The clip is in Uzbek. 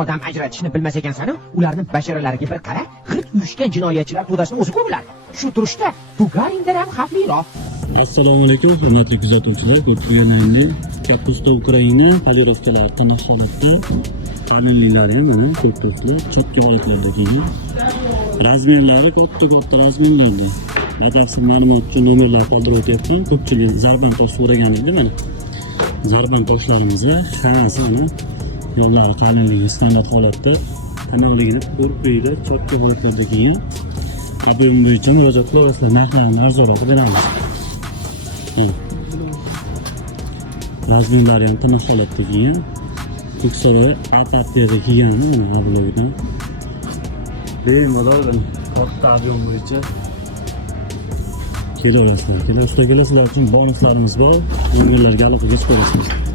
odam ajratishni bilmas ekansanu ularni basharalariga bir qara g'irt uyushgan jinoyatchilar to'dasini o'zi ko'milar shu turishda bugarindan ham xavfliroq. Assalomu alaykum hurmatli kuzatuvchilar ko'p kapusta ukraina polirovkalari tiniq holatda qalinliklari ham mana ko'p do'stlar cho'tka holatlarda kiygan razmerlari katta katta razmerlarda batafsil ma'lumot uchun nomerlar qoldirib o'tyapman. Ko'pchilik zarban tosh so'ragan edi mana. Zarban toshlarimiz hammasi mana yo'llari qalinligi standart holatda tiniqligini ko'rib turibdi cho'tka holatlarda kelgan ob'em bo'yicha murojaat qilaverasizlar narxlarini arzonroq beramiz razmerlari ham tiniq holatda kelgan ko'ksaroy a partiyada kelganmi mana oblogidan bemalol katta ob'em bo'yicha kelaverasizlar kelar usta kelasizlar uchun bonuslarimiz bor nomerlarga aloqa qilib ko'rasizlar